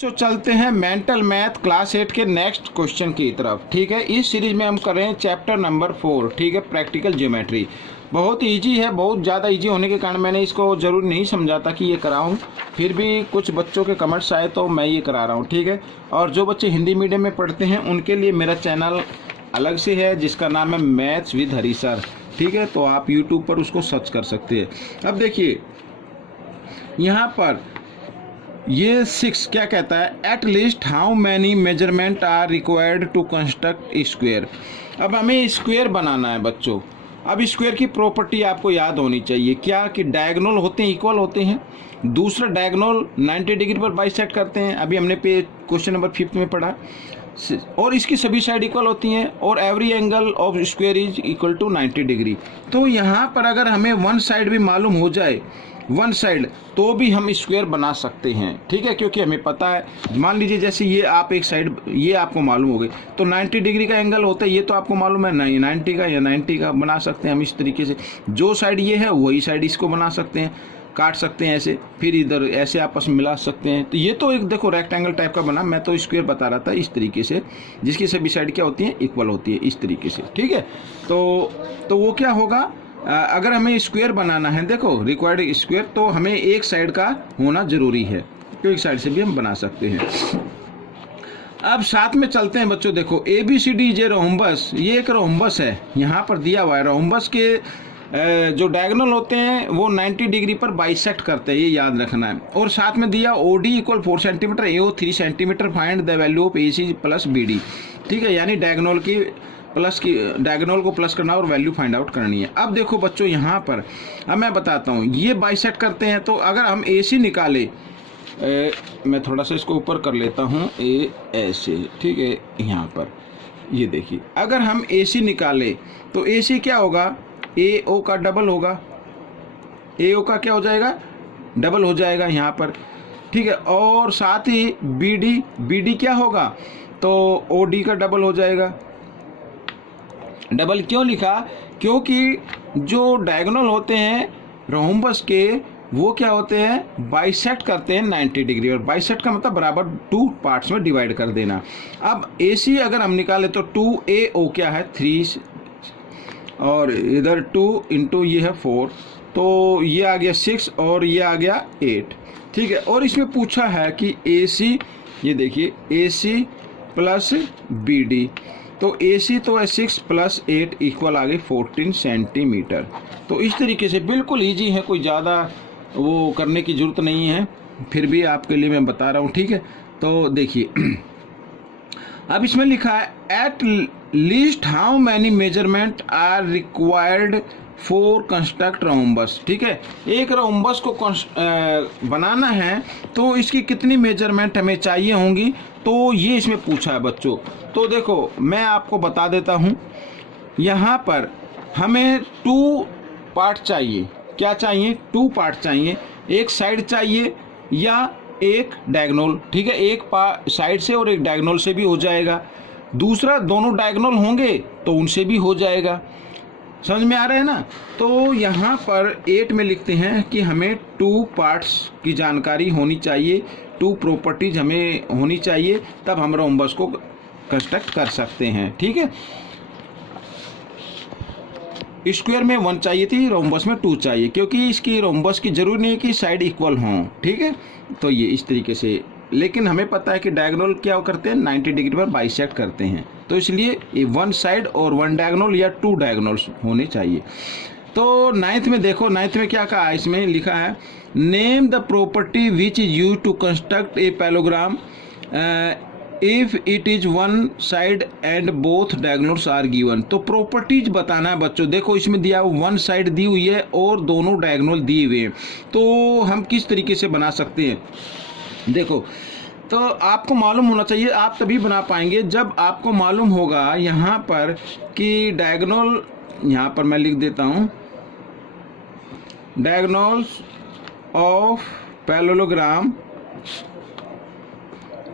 तो चलते हैं मेंटल मैथ क्लास 8 के नेक्स्ट क्वेश्चन की तरफ। ठीक है, इस सीरीज में हम कर रहे हैं चैप्टर नंबर 4। ठीक है, प्रैक्टिकल ज्योमेट्री। बहुत इजी है, बहुत ज़्यादा इजी होने के कारण मैंने इसको ज़रूर नहीं समझा था कि ये कराऊं, फिर भी कुछ बच्चों के कमेंट्स आए तो मैं ये करा रहा हूँ। ठीक है, और जो बच्चे हिंदी मीडियम में पढ़ते हैं उनके लिए मेरा चैनल अलग से है जिसका नाम है मैथ्स विद हरी सर। ठीक है, तो आप यूट्यूब पर उसको सर्च कर सकते हैं। अब देखिए यहाँ पर ये 6 क्या कहता है, at least how many measurement are required to construct square. अब हमें स्क्वायर बनाना है बच्चों। अब स्क्वायर की प्रॉपर्टी आपको याद होनी चाहिए क्या, कि डायगोनल होते हैं, इक्वल होते हैं। दूसरा डायगोनल 90 डिग्री पर बाइसेक्ट करते हैं, अभी हमने क्वेश्चन नंबर 5 में पढ़ा। और इसकी सभी साइड इक्वल होती हैं, और every angle of square is equal to 90 degree. तो यहाँ पर अगर हमें वन साइड भी मालूम हो जाए, वन साइड, तो भी हम स्क्वायर बना सकते हैं। ठीक है, क्योंकि हमें पता है, मान लीजिए जैसे ये आप एक साइड, ये आपको मालूम हो गई, तो 90 डिग्री का एंगल होता है, ये तो आपको मालूम है, नहीं 90 का या 90 का बना सकते हैं हम इस तरीके से। जो साइड ये है वही साइड इसको बना सकते हैं, काट सकते हैं ऐसे, फिर इधर ऐसे आपस में मिला सकते हैं। तो ये तो एक देखो रेक्टेंगल टाइप का बना, मैं तो स्क्वायर बता रहा था इस तरीके से, जिसकी सभी साइड क्या होती है, इक्वल होती है इस तरीके से। ठीक है, तो वो क्या होगा, अगर हमें स्क्वायर बनाना है, देखो रिक्वायर्ड स्क्वायर, तो हमें एक साइड का होना जरूरी है, तो एक साइड से भी हम बना सकते हैं। अब साथ में चलते हैं बच्चों, देखो ABCD जे रोम्बस, ये एक रोम्बस है, यहाँ पर दिया हुआ है। रोम्बस के जो डायगोनल होते हैं वो 90 डिग्री पर बाइसेक्ट करते हैं, ये याद रखना है। और साथ में दिया OD equal 4 centimetre, AO 3 centimetre, find the value of AC plus BD। ठीक है, यानी डायगोनल को प्लस करना और वैल्यू फाइंड आउट करनी है। अब देखो बच्चों यहाँ पर अब मैं बताता हूँ, ये बाइसेक्ट करते हैं, तो अगर हम AC निकाले, मैं थोड़ा सा इसको ऊपर कर लेता हूँ, ऐसे। ठीक है, यहाँ पर ये देखिए, अगर हम AC निकाले तो AC क्या होगा, AO का डबल होगा, AO का क्या हो जाएगा, डबल हो जाएगा यहाँ पर। ठीक है, और साथ ही BD क्या होगा, तो OD का डबल हो जाएगा। डबल क्यों लिखा, क्योंकि जो डायगोनल होते हैं रोम्बस के, वो क्या होते हैं, बाइसेक्ट करते हैं 90 डिग्री, और बाइसेक्ट का मतलब बराबर 2 पार्ट्स में डिवाइड कर देना। अब AC अगर हम निकाले तो 2AO क्या है, 3, और इधर 2 इंटू ये है 4, तो ये आ गया 6 और ये आ गया 8। ठीक है, और इसमें पूछा है कि AC, ये देखिए AC प्लस BD, तो AC तो है 6 प्लस 8 इक्वल आ गई 14 सेंटीमीटर। तो इस तरीके से बिल्कुल ईजी है, कोई ज़्यादा वो करने की ज़रूरत नहीं है, फिर भी आपके लिए मैं बता रहा हूँ। ठीक है, तो देखिए अब इसमें लिखा है at least how many measurement are required for construct rhombus. ठीक है, एक रोम्बस को बनाना है तो इसकी कितनी मेजरमेंट हमें चाहिए होंगी, तो ये इसमें पूछा है बच्चों। तो देखो मैं आपको बता देता हूँ, यहाँ पर हमें 2 पार्ट चाहिए। क्या चाहिए, 2 पार्ट चाहिए, एक साइड चाहिए या एक डायगोनल। ठीक है, एक साइड से और एक डायगोनल से भी हो जाएगा, दूसरा दोनों डायगोनल होंगे तो उनसे भी हो जाएगा। समझ में आ रहा है ना। तो यहाँ पर 8 में लिखते हैं कि हमें 2 पार्ट्स की जानकारी होनी चाहिए, 2 प्रॉपर्टीज हमें होनी चाहिए, तब हम रोम्बस को कंस्ट्रक्ट कर सकते हैं। ठीक है, स्क्वायर में 1 चाहिए थी, रोम्बस में 2 चाहिए, क्योंकि इसकी रोम्बस की जरूरी नहीं है कि साइड इक्वल हों। ठीक है, तो ये इस तरीके से, लेकिन हमें पता है कि डायगोनल क्या करते हैं, 90 डिग्री पर बाइसेक्ट करते हैं, तो इसलिए ये 1 साइड और 1 डायगोनल या 2 डायगोनल्स होने चाहिए। तो 9th में देखो, 9th में क्या कहा, इसमें लिखा है name the property which is use to construct a parallelogram if it is 1 side and both diagonals are given. तो प्रॉपर्टीज बताना है बच्चों। देखो इसमें दिया 1 साइड दी हुई है और दोनों डायगोनल दिए हुए हैं, तो हम किस तरीके से बना सकते हैं। देखो, तो आपको मालूम होना चाहिए, आप तभी बना पाएंगे जब आपको मालूम होगा यहाँ पर कि डायगोनल, यहाँ पर मैं लिख देता हूँ, diagonals of parallelogram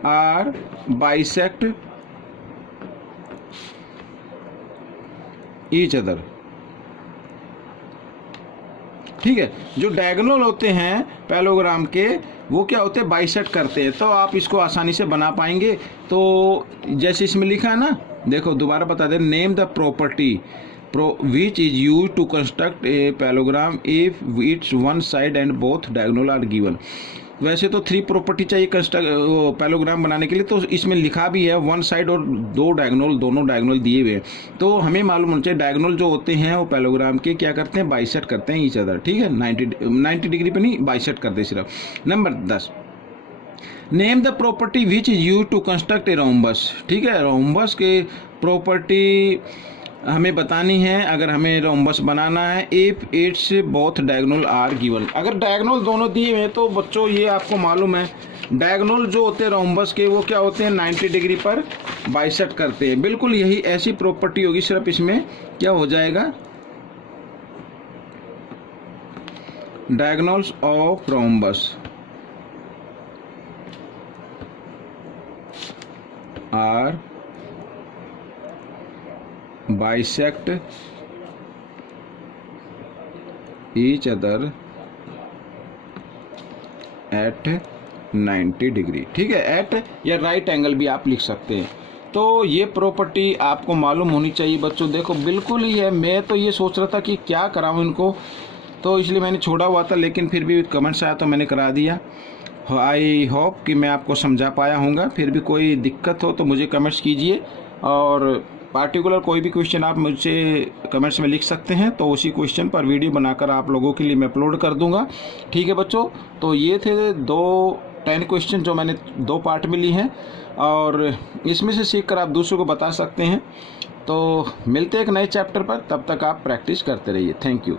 are bisect each other. ठीक है, जो डायगोनल होते हैं पैरेललोग्राम के वो क्या होते हैं, बाइसेक्ट करते हैं। तो आप इसको आसानी से बना पाएंगे। तो जैसे इसमें लिखा है ना, देखो दोबारा बता दें, name the property which is used to construct a parallelogram if its one side and both diagonal are given। वैसे तो 3 प्रॉपर्टी चाहिए पैलोग्राम बनाने के लिए, तो इसमें लिखा भी है 1 साइड और 2 डायगोनल, दोनों डायगोनल दिए हुए हैं। तो हमें मालूम होना चाहिए डायगोनल जो होते हैं वो पैलोग्राम के क्या करते हैं, बाइसेक्ट करते हैं ईच अदर, ठीक है। 90 डिग्री पे नहीं, बाइसेक्ट करते सिर्फ। Number 10, name the property which is use to construct a rhombus, ठीक है। रोम्बस के प्रॉपर्टी हमें बतानी है अगर हमें रोम्बस बनाना है, if its both diagonal are given. अगर डायगोनल दोनों दिए हुए हैं तो बच्चों ये आपको मालूम है डायगोनल जो होते हैं रोम्बस के वो क्या होते हैं, 90 डिग्री पर बाइसेक्ट करते हैं। बिल्कुल यही ऐसी प्रॉपर्टी होगी, सिर्फ इसमें क्या हो जाएगा, diagonals of rhombus are bisect each other at 90 degree, ठीक है। एट या राइट एंगल भी आप लिख सकते हैं। तो ये प्रॉपर्टी आपको मालूम होनी चाहिए बच्चों। देखो बिल्कुल ही है, मैं तो ये सोच रहा था कि क्या कराऊं इनको, तो इसलिए मैंने छोड़ा हुआ था, लेकिन फिर भी कमेंट्स आया तो मैंने करा दिया। आई होप कि मैं आपको समझा पाया हूँगा। फिर भी कोई दिक्कत हो तो मुझे कमेंट्स कीजिए, और पार्टिकुलर कोई भी क्वेश्चन आप मुझसे कमेंट्स में लिख सकते हैं, तो उसी क्वेश्चन पर वीडियो बनाकर आप लोगों के लिए मैं अपलोड कर दूंगा, ठीक है बच्चों। तो ये थे 10 क्वेश्चन जो मैंने 2 पार्ट में ली हैं, और इसमें से सीखकर आप दूसरों को बता सकते हैं। तो मिलते हैं एक नए चैप्टर पर, तब तक आप प्रैक्टिस करते रहिए। Thank you.